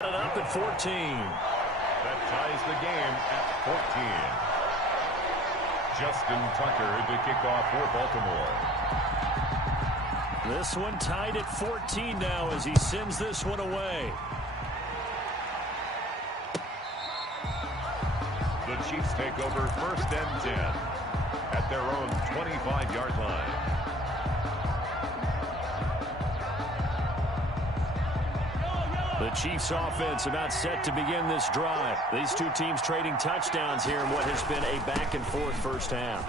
Up at 14. That ties the game at 14. Justin Tucker to kick off for Baltimore. This one tied at 14 now as he sends this one away. The Chiefs take over 1st and 10 at their own 25-yard line. The Chiefs offense about set to begin this drive. These two teams trading touchdowns here in what has been a back-and-forth first half.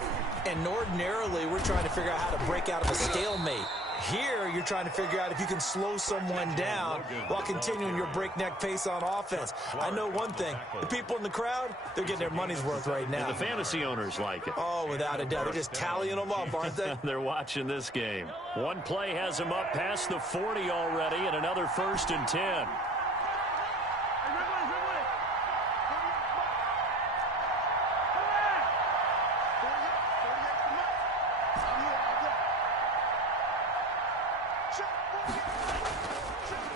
And ordinarily, we're trying to figure out how to break out of a stalemate. Here, you're trying to figure out if you can slow someone down while continuing your breakneck pace on offense. I know one thing. The people in the crowd, they're getting their money's worth right now. And the fantasy owners like it. Oh, without a doubt. They're just tallying them up, aren't they? They're watching this game. One play has them up past the 40 already, and another 1st and 10.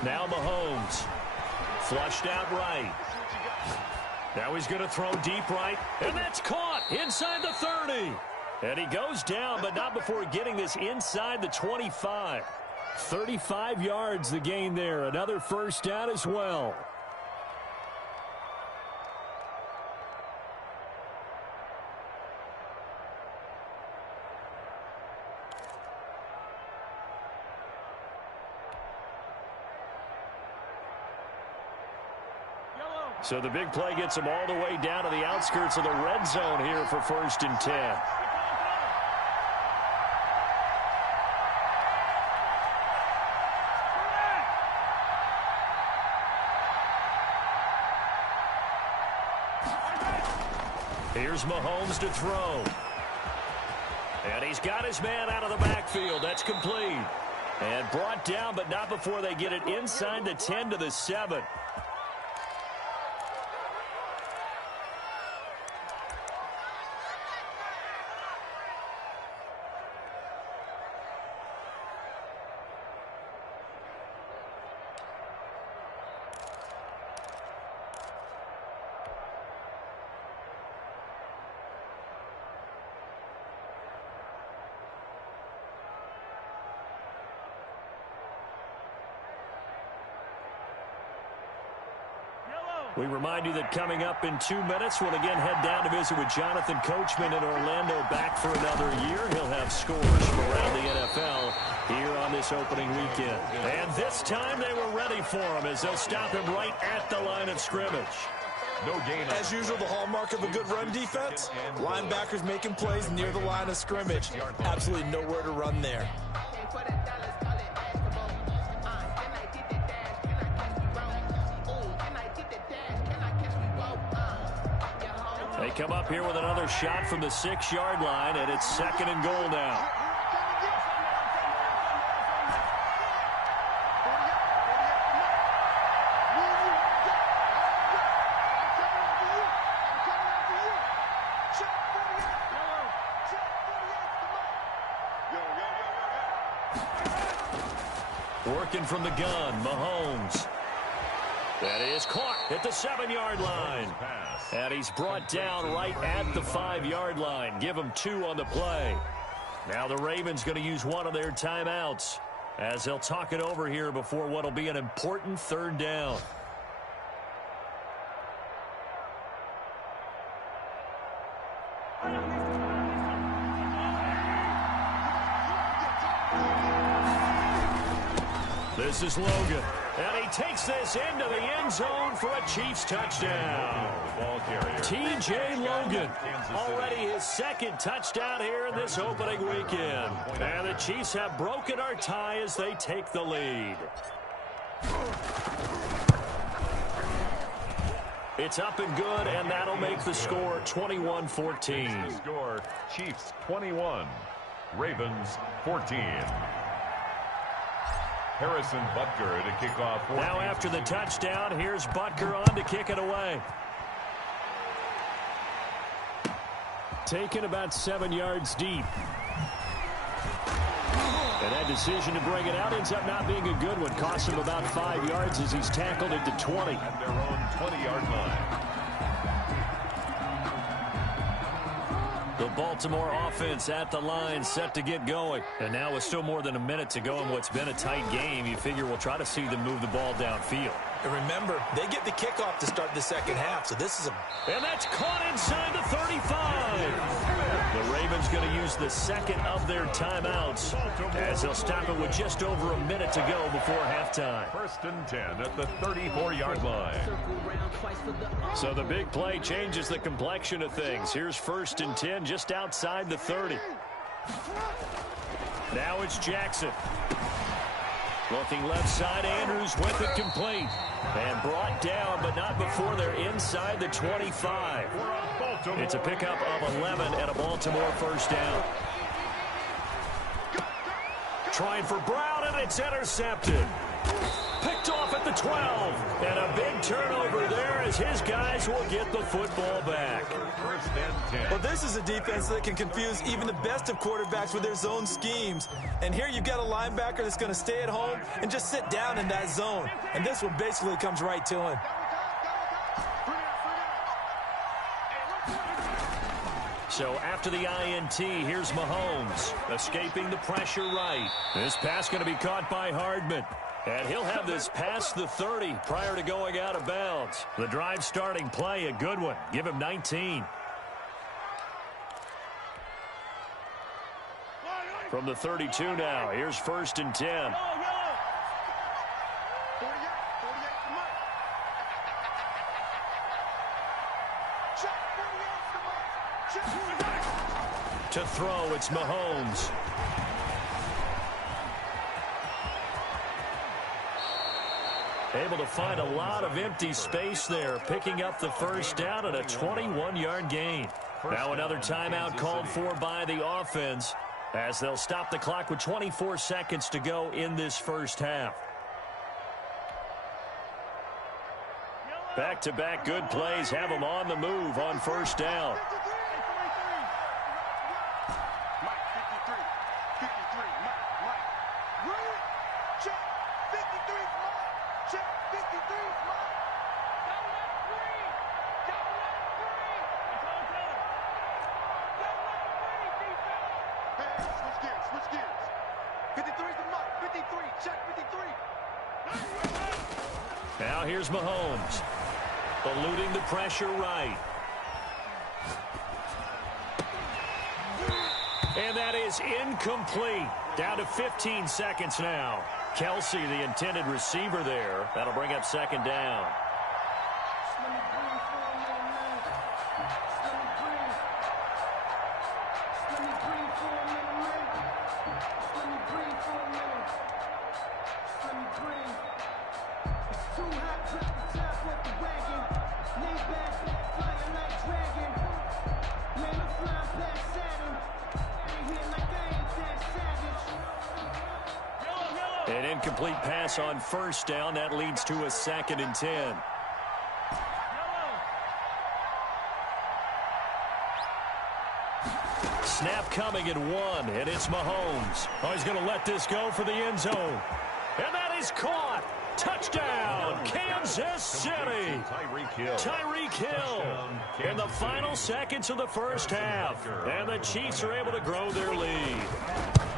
Now Mahomes, flushed out right. Now he's going to throw deep right, and that's caught inside the 30. And he goes down, but not before getting this inside the 25. 35 yards the gain there. Another first down as well. So the big play gets them all the way down to the outskirts of the red zone here for 1st and 10. Here's Mahomes to throw. And he's got his man out of the backfield. That's complete. And brought down, but not before they get it inside the 10 to the 7. We remind you that coming up in 2 minutes, we'll again head down to visit with Jonathan Coachman in Orlando, back for another year. He'll have scores from around the NFL here on this opening weekend. And this time they were ready for him as they'll stop him right at the line of scrimmage. No gain. As usual, the hallmark of a good run defense, linebackers making plays near the line of scrimmage. Absolutely nowhere to run there. They come up here with another shot from the 6-yard line, and it's 2nd and goal now. Working from the gun, Mahomes. That is caught at the 7-yard line. And he's brought down right at the 5-yard line. Give him 2 on the play. Now the Ravens going to use one of their timeouts as they'll talk it over here before what will be an important 3rd down. This is Logan, and he takes this into the end zone for a Chiefs touchdown. T.J. Logan, already his 2nd touchdown here in this opening weekend. And the Chiefs have broken our tie as they take the lead. It's up and good, and that'll make the score 21-14. Score, Chiefs 21, Ravens 14. Harrison Butker to kick off. Now after the touchdown, here's Butker on to kick it away. Taken about 7 yards deep. And that decision to bring it out ends up not being a good one. Costs him about 5 yards as he's tackled at the 20. At their own 20-yard line. The Baltimore offense at the line, set to get going. And now with still more than a minute to go in what's been a tight game, you figure we'll try to see them move the ball downfield. And remember, they get the kickoff to start the second half, so this is a... And that's caught inside the 35. The Ravens going to use the second of their timeouts as they'll stop it with just over a minute to go before halftime. 1st and 10 at the 34-yard line. So the big play changes the complexion of things. Here's 1st and 10 just outside the 30. Now it's Jackson. Looking left side, Andrews with it complete. And brought down, but not before they're inside the 25. It's a pickup of 11 and a Baltimore first down. Trying for Brown, and it's intercepted. Picked off at the 12. And a big turnover there as his guys will get the football back. 1st and 10. Well, this is a defense that can confuse even the best of quarterbacks with their zone schemes. And here you've got a linebacker that's going to stay at home and just sit down in that zone. And this one basically comes right to him. So after the INT, here's Mahomes escaping the pressure right. This pass going to be caught by Hardman. And he'll have this past the 30 prior to going out of bounds. The drive starting play, a good one. Give him 19. From the 32 now, here's 1st and 10. To throw, it's Mahomes. Able to find a lot of empty space there, picking up the first down and a 21-yard gain. Now another timeout called for by the offense as they'll stop the clock with 24 seconds to go in this first half. Back-to-back good plays have them on the move on first down. Now here's Mahomes. Eluding the pressure right. And that is incomplete. Down to 15 seconds now. Kelsey, the intended receiver there. That'll bring up second down. An incomplete pass on first down. That leads to a 2nd and 10. Snap coming at 1, and it's Mahomes. Oh, he's going to let this go for the end zone. And that is caught. Touchdown, Kansas City. Tyreek Hill in the final seconds of the first half. And the Chiefs are able to grow their lead.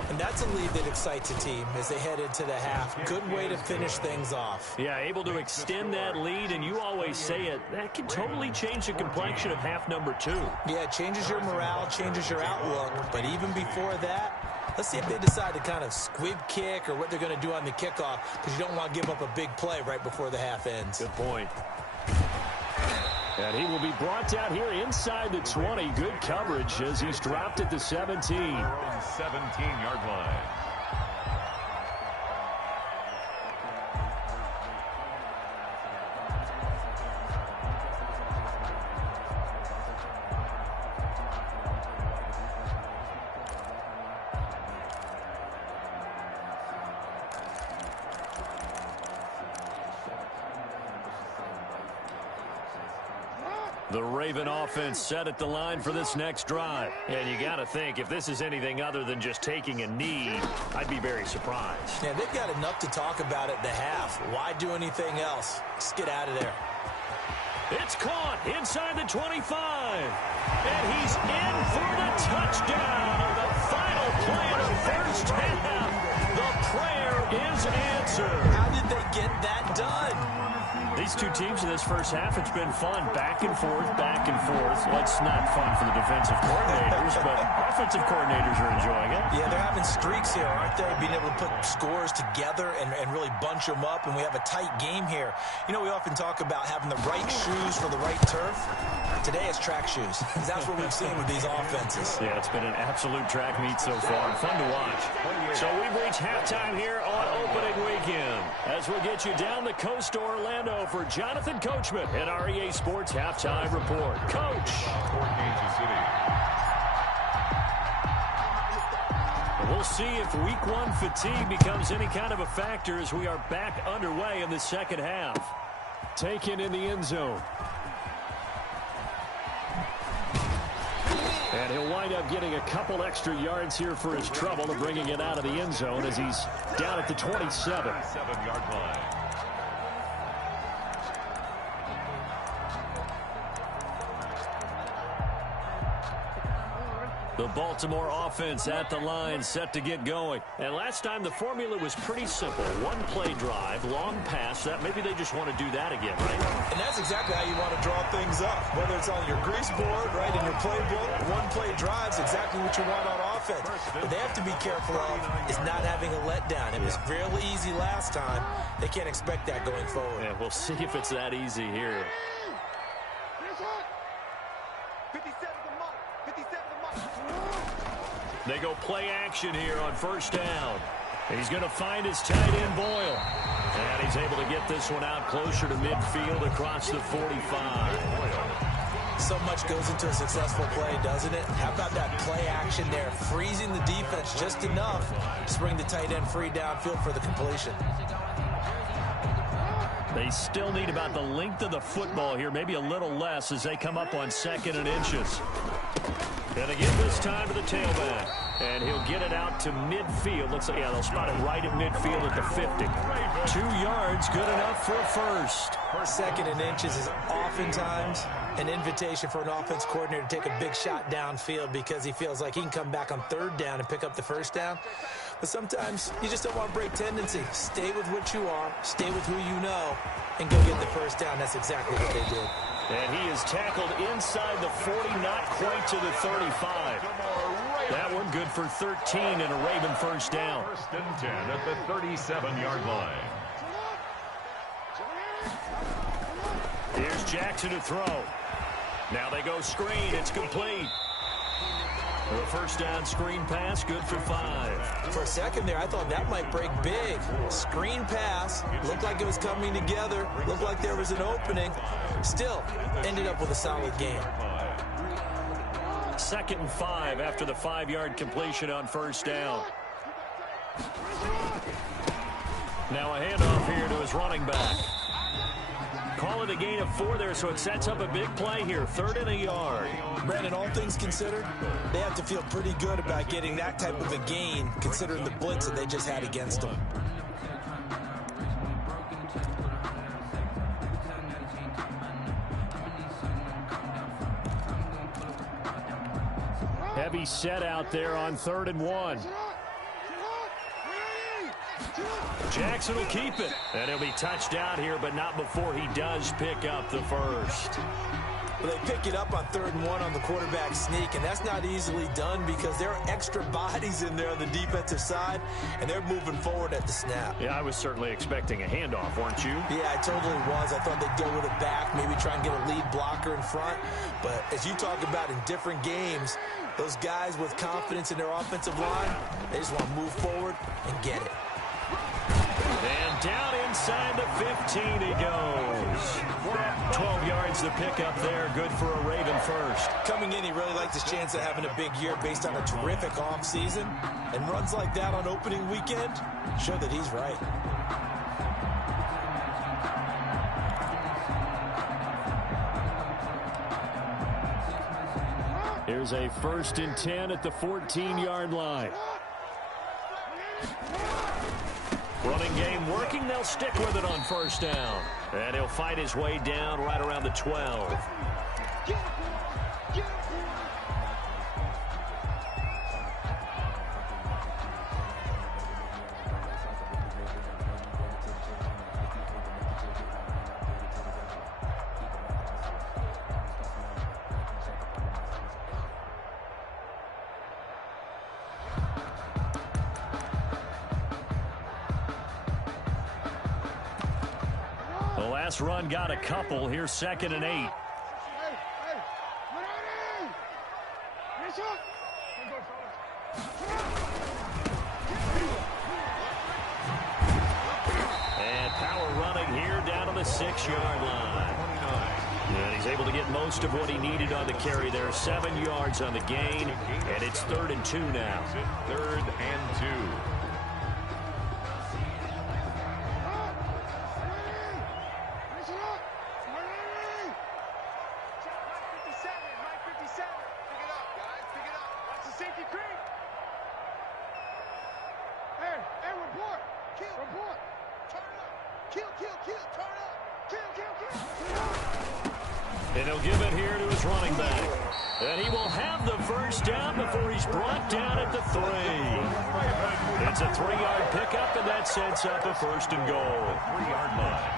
And that's a lead that excites a team as they head into the half. Good way to finish things off. Yeah, able to extend that lead, and you always say it, that can totally change the complexion of half number 2. Yeah, it changes your morale, changes your outlook. But even before that, let's see if they decide to kind of squib kick or what they're going to do on the kickoff, because you don't want to give up a big play right before the half ends. Good point. And he will be brought down here inside the 20. Good coverage as he's dropped at the 17. 17-yard line. The Raven offense set at the line for this next drive. And you got to think, if this is anything other than just taking a knee, I'd be very surprised. Yeah, they've got enough to talk about at the half. Why do anything else? Let's get out of there. It's caught inside the 25. And he's in for the touchdown on the final play of the first half. The prayer is answered. How did they get that done? These two teams in this first half, it's been fun. Back and forth, back and forth. Well, it's not fun for the defensive coordinators, but offensive coordinators are enjoying it. Yeah, they're having streaks here, aren't they? Being able to put scores together and really bunch them up, and we have a tight game here. You know, we often talk about having the right shoes for the right turf. Today it's track shoes. That's what we've seen with these offenses. Yeah, it's been an absolute track meet so far. Fun to watch. So we've reached halftime here on opening weekend. As we'll get you down the coast to Orlando for Jonathan Coachman and our EA Sports Halftime Report. Coach. Kansas City. We'll see if week one fatigue becomes any kind of a factor as we are back underway in the second half. Taken in the end zone. And he'll wind up getting a couple extra yards here for his trouble and bringing it out of the end zone as he's down at the 27. 7-yard line. The Baltimore offense at the line, set to get going. And last time the formula was pretty simple. One play drive, long pass. That maybe they just want to do that again, right? And that's exactly how you want to draw things up. Whether it's on your grease board, right, in your playbook, one play drive's exactly what you want on offense. But they have to be careful of is not having a letdown. It was fairly easy last time. They can't expect that going forward. Yeah, we'll see if it's that easy here. They go play action here on first down. He's going to find his tight end, Boyle. And he's able to get this one out closer to midfield across the 45. So much goes into a successful play, doesn't it? How about that play action there? Freezing the defense just enough to bring the tight end free downfield for the completion. They still need about the length of the football here, maybe a little less as they come up on 2nd and inches. And again this time to the tailback. And he'll get it out to midfield. Looks like, yeah, they'll spot it right at midfield at the 50. 2 yards, good enough for a first. 2nd and inches is oftentimes an invitation for an offense coordinator to take a big shot downfield because he feels like he can come back on 3rd down and pick up the first down. But sometimes you just don't want to break tendency. Stay with what you are, stay with who you know, and go get the first down. That's exactly what they did. And he is tackled inside the 40, not quite to the 35. That one good for 13 and a Raven first down. 1st and 10 at the 37-yard line. Here's Jackson to throw. Now they go screen. It's complete. The first down screen pass, good for 5. For a second there, I thought that might break big. Screen pass, looked like it was coming together, looked like there was an opening. Still, ended up with a solid game. 2nd and 5 after the 5-yard completion on first down. Now a handoff here to his running back. Call it a gain of 4 there, so it sets up a big play here. 3rd and a yard. Brandon, all things considered, they have to feel pretty good about getting that type of a gain, considering the blitz that they just had against them. Heavy set out there on 3rd and 1. Jackson will keep it. And he'll be touched out here, but not before he does pick up the first. Well, they pick it up on 3rd and 1 on the quarterback sneak, and that's not easily done because there are extra bodies in there on the defensive side, and they're moving forward at the snap. Yeah, I was certainly expecting a handoff, weren't you? Yeah, I totally was. I thought they'd go with it back, maybe try and get a lead blocker in front. But as you talk about in different games, those guys with confidence in their offensive line, they just want to move forward and get it. And down inside the 15 he goes. 12 yards to pick up there. Good for a Raven first. Coming in, he really likes his chance of having a big year based on a terrific offseason. And runs like that on opening weekend show that he's right. Here's a 1st and 10 at the 14-yard line. Running game working. They'll stick with it on 1st down. And he'll fight his way down right around the 12. Last run got a couple. Here's 2nd and 8. And power running here down to the 6-yard line. And he's able to get most of what he needed on the carry there. 7 yards on the gain. And it's 3rd and 2 now. 3rd and 2. And he'll give it here to his running back. And he will have the 1st down before he's brought down at the 3. It's a 3-yard pickup, and that sets up a 1st and goal. 3-yard line.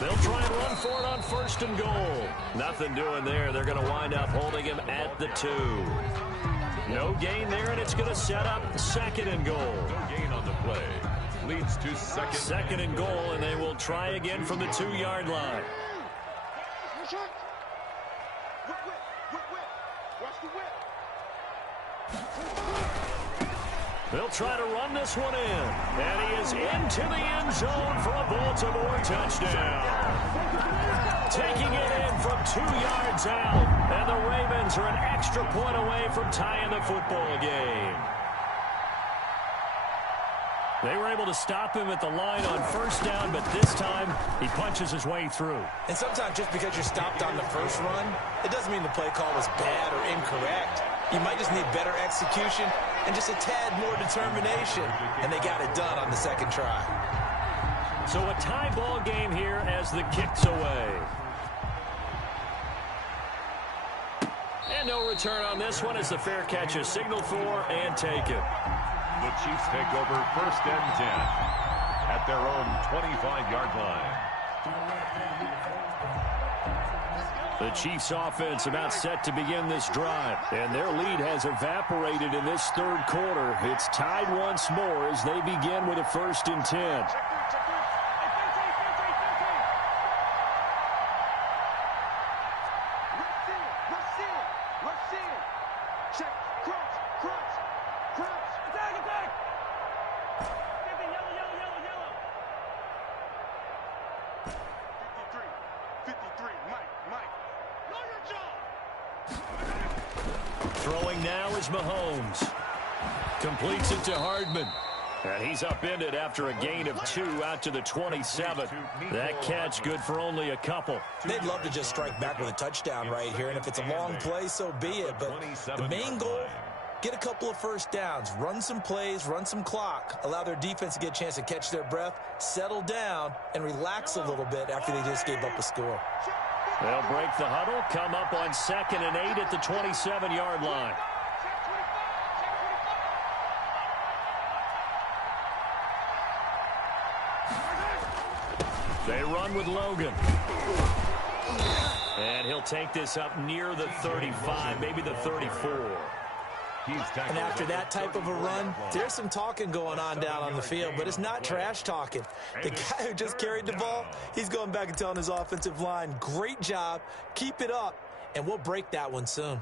They'll try and run for it on 1st and goal. Nothing doing there. They're going to wind up holding him at the 2. No gain there, and it's going to set up 2nd and goal. No gain on the play. Leads to 2nd and goal, and they will try again from the 2-yard line. They'll try to run this one in. And he is into the end zone for a Baltimore touchdown. Taking it in from 2 yards out. And the Ravens are an extra point away from tying the football game. They were able to stop him at the line on 1st down, but this time he punches his way through. And sometimes just because you're stopped on the first run, it doesn't mean the play call was bad or incorrect. You might just need better execution and just a tad more determination. And they got it done on the 2nd try. So a tie ball game here as the kick's away. And no return on this one as the fair catch is signaled for and taken. The Chiefs take over 1st and 10 at their own 25-yard line. The Chiefs offense about set to begin this drive. And their lead has evaporated in this 3rd quarter. It's tied once more as they begin with a 1st and 10. Throwing now is Mahomes. Completes it to Hardman. And he's upended after a gain of 2 out to the 27. That catch good for only a couple. They'd love to just strike back with a touchdown right here. And if it's a long play, so be it. But the main goal, get a couple of 1st downs. Run some plays, run some clock. Allow their defense to get a chance to catch their breath, settle down, and relax a little bit after they just gave up a score. They'll break the huddle, come up on 2nd and 8 at the 27-yard line. They run with Logan. And he'll take this up near the 35, maybe the 34. And after that type of a run, there's some talking going on down on the field, but it's not trash talking. The guy who just carried the ball, he's going back and telling his offensive line, great job, keep it up, and we'll break that one soon.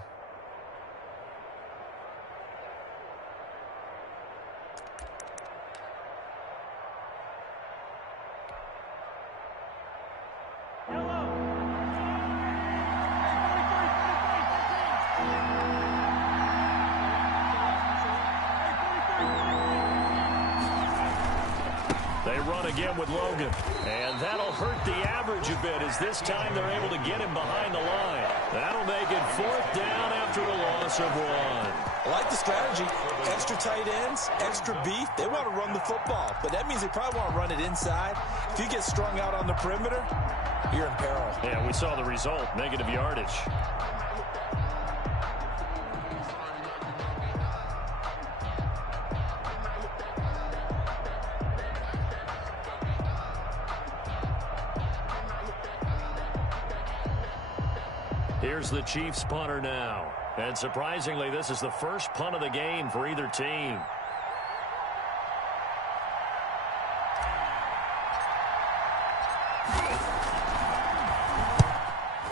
They run again with Logan. And that'll hurt the average a bit as this time they're able to get him behind the line. That'll make it 4th down after a loss of 1. I like the strategy. Extra tight ends, extra beef. They want to run the football, but that means they probably want to run it inside. If you get strung out on the perimeter, you're in peril. Yeah, we saw the result, negative yardage. Here's the Chiefs punter now. And surprisingly, this is the first punt of the game for either team.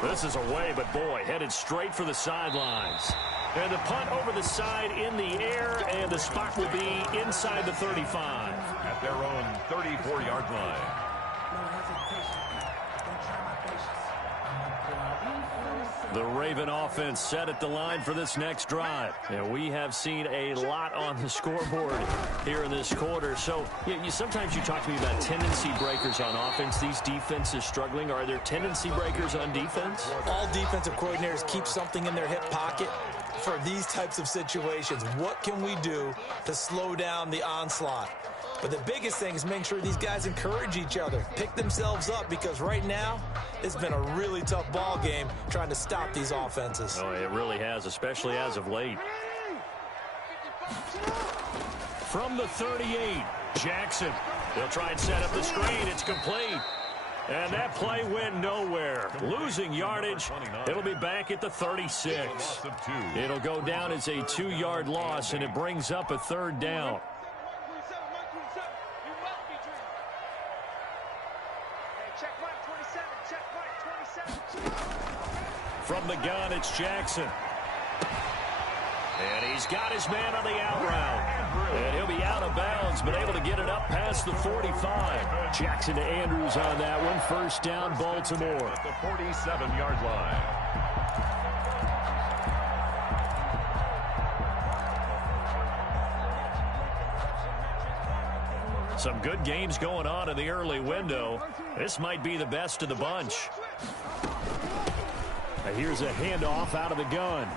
This is away, but boy, headed straight for the sidelines. And the punt over the side in the air, and the spot will be inside the 35. At their own 34-yard line. The Raven offense set at the line for this next drive. And we have seen a lot on the scoreboard here in this quarter. So sometimes you talk to me about tendency breakers on offense. These defenses struggling. Are there tendency breakers on defense? All defensive coordinators keep something in their hip pocket for these types of situations. What can we do to slow down the onslaught? But the biggest thing is making sure these guys encourage each other, pick themselves up, because right now it's been a really tough ball game trying to stop these offenses. Oh, it really has, especially as of late. From the 38, Jackson. They'll try and set up the screen. It's complete. And that play went nowhere. Losing yardage. It'll be back at the 36. It'll go down as a 2-yard loss, and it brings up a 3rd down. From the gun, it's Jackson. And he's got his man on the out route. And he'll be out of bounds, but able to get it up past the 45. Jackson to Andrews on that one. 1st down, Baltimore. At the 47-yard line. Some good games going on in the early window. This might be the best of the bunch. Here's a handoff out of the gun.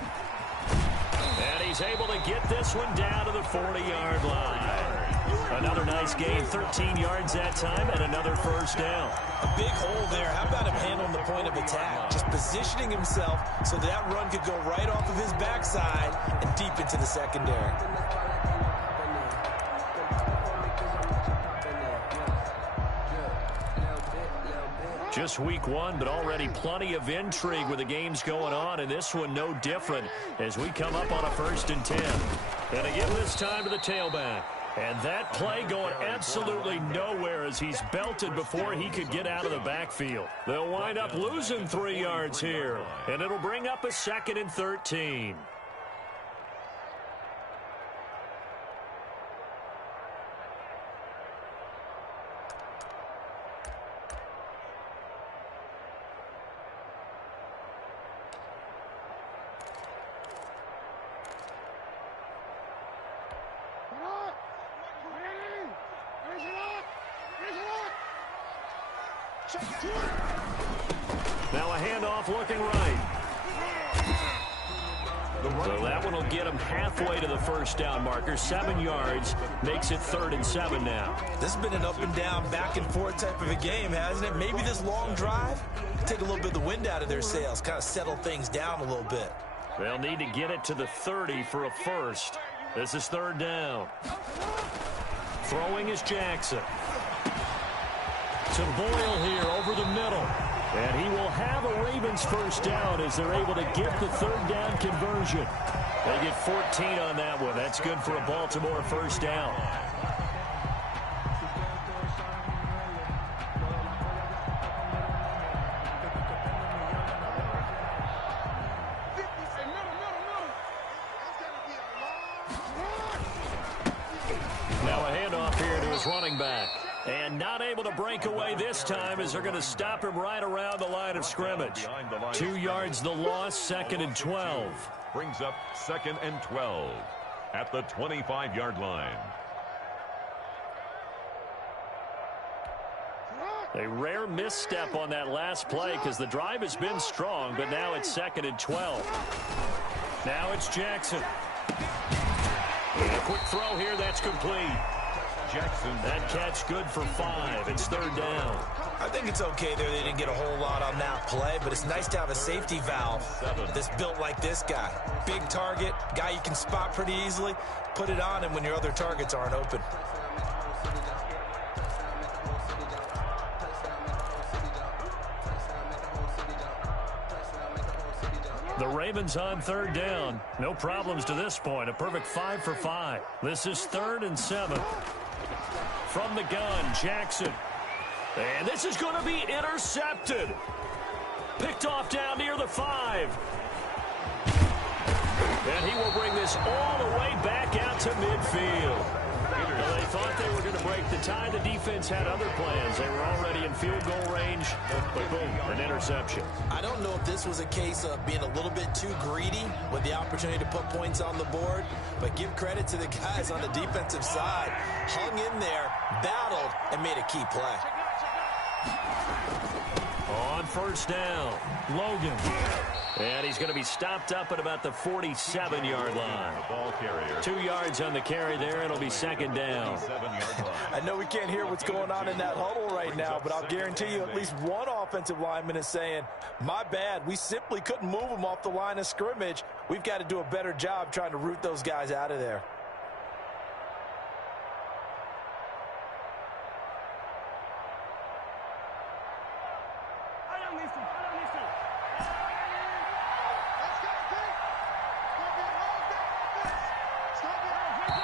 And he's able to get this one down to the 40-yard line. Another nice gain, 13 yards that time, and another 1st down. A big hole there. How about him handling the point of attack? Just positioning himself so that run could go right off of his backside and deep into the secondary. Just week 1, but already plenty of intrigue with the games going on, and this one no different as we come up on a 1st and 10. And again this time to the tailback. And that play going absolutely nowhere as he's belted before he could get out of the backfield. They'll wind up losing 3 yards here, and it'll bring up a 2nd and 13. Now a handoff looking right. So that one will get him halfway to the 1st down marker. 7 yards makes it 3rd and 7 now. This has been an up and down, back and forth type of a game, hasn't it? Maybe this long drive take a little bit of the wind out of their sails, kind of settle things down a little bit. They'll need to get it to the 30 for a 1st. This is 3rd down. Throwing is Jackson. To Boyle here over the middle. And he will have a Ravens 1st down as they're able to get the 3rd down conversion. They get 14 on that one. That's good for a Baltimore 1st down. Now a handoff here to his running back. And not able to break away this time as they're going to stop him right around the line of scrimmage. 2 yards the loss, 2nd and 12. Brings up 2nd and 12 at the 25-yard line. A rare misstep on that last play because the drive has been strong, but now it's 2nd and 12. Now it's Jackson. And a quick throw here, that's complete. Jackson. That catch good for 5. It's 3rd down. I think it's okay there. They didn't get a whole lot on that play, but it's nice to have a safety valve that's built like this guy. Big target, guy you can spot pretty easily. Put it on him when your other targets aren't open. The Ravens on 3rd down. No problems to this point. A perfect 5 for 5. This is 3rd and 7. From the gun, Jackson. And this is going to be intercepted. Picked off down near the 5. And he will bring this all the way back out to midfield. Well, they thought they were going to break the tie. The defense had other plans. They were already in field goal range, but boom, an interception. I don't know if this was a case of being a little bit too greedy with the opportunity to put points on the board, but give credit to the guys on the defensive side. Hung in there, battled, and made a key play. On 1st down, Logan. And he's going to be stopped up at about the 47-yard line. Ball carrier. 2 yards on the carry there. It'll be 2nd down. I know we can't hear what's going on in that huddle right now, but I'll guarantee you at least one offensive lineman is saying, my bad, we simply couldn't move them off the line of scrimmage. We've got to do a better job trying to root those guys out of there.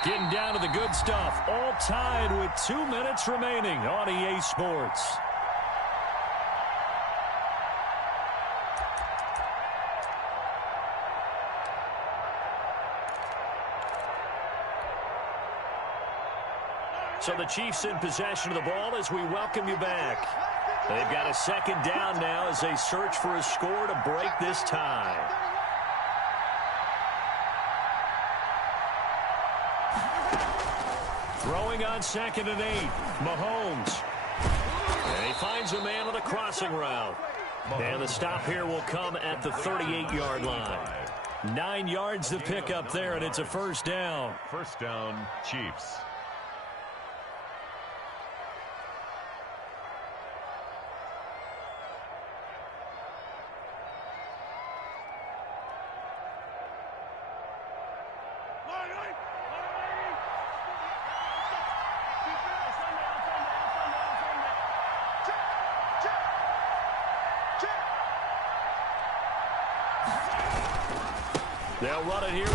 Getting down to the good stuff. All tied with 2 minutes remaining on EA Sports. So the Chiefs in possession of the ball as we welcome you back. They've got a 2nd down now as they search for a score to break this tie. Throwing on 2nd and 8, Mahomes. And he finds a man on the crossing route. And the stop here will come at the 38-yard line. 9 yards to pick up there, and it's a 1st down. 1st down, Chiefs. They'll run it here.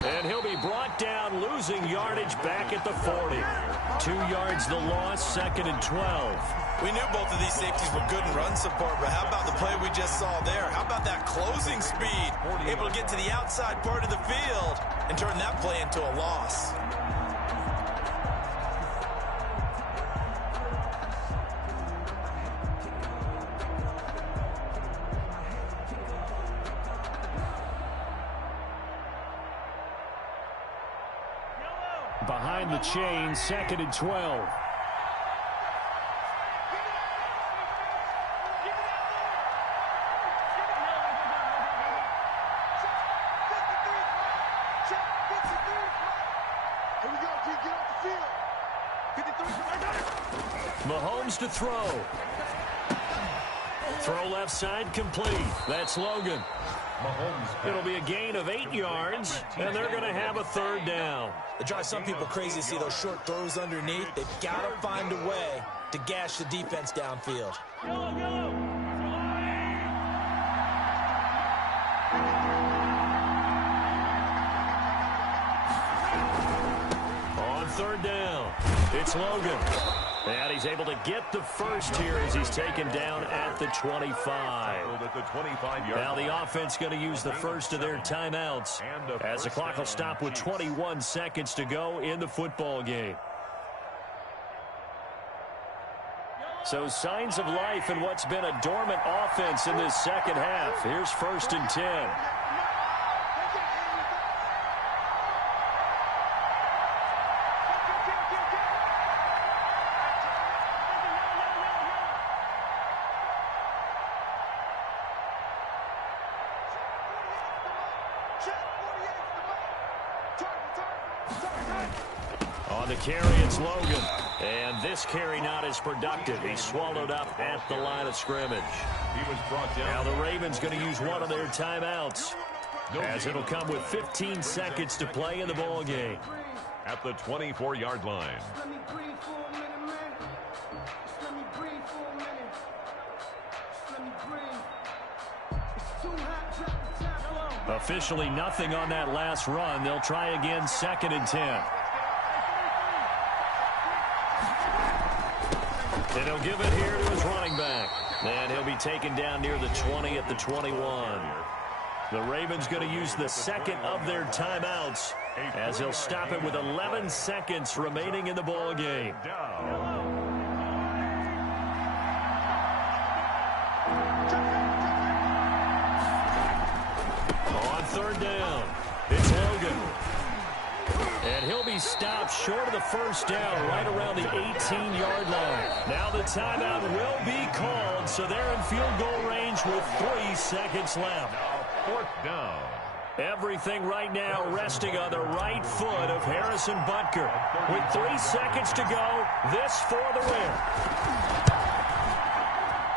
And he'll be brought down, losing yardage back at the 40. 2 yards the loss, 2nd and 12. We knew both of these safeties were good in run support, but how about the play we just saw there? How about that closing speed? Able to get to the outside part of the field and turn that play into a loss. Behind the chain, 2nd and 12. Mahomes to throw. Throw left side complete. That's Logan. It'll be a gain of 8 yards, and they're going to have a 3rd down. It drives some people crazy to see those short throws underneath. They've got to find a way to gash the defense downfield. On 3rd down, it's Logan. And he's able to get the first here as he's taken down at the 25. Now the offense going to use the first of their timeouts as the clock will stop with 21 seconds to go in the football game. So signs of life in what's been a dormant offense in this second half. Here's 1st and 10. On the carry, it's Logan. And this carry not as productive. He's swallowed up at the line of scrimmage. He was brought down. Now the Ravens going to use one of their timeouts, as it'll come with 15 seconds to play in the ball game. At the 24-yard line. Officially nothing on that last run. They'll try again, 2nd and 10. And he'll give it here to his running back. And he'll be taken down near the 20 at the 21. The Ravens going to use the second of their timeouts, as he'll stop it with 11 seconds remaining in the ball game. On 3rd down, it's Logan. And he'll be stopped short of the first down right around the 18-yard line. Now the timeout will be called, so they're in field goal range with 3 seconds left. 4th down. Everything right now resting on the right foot of Harrison Butker. With 3 seconds to go, this for the win.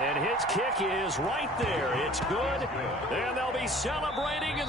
And his kick is right there. It's good, and they'll be celebrating in the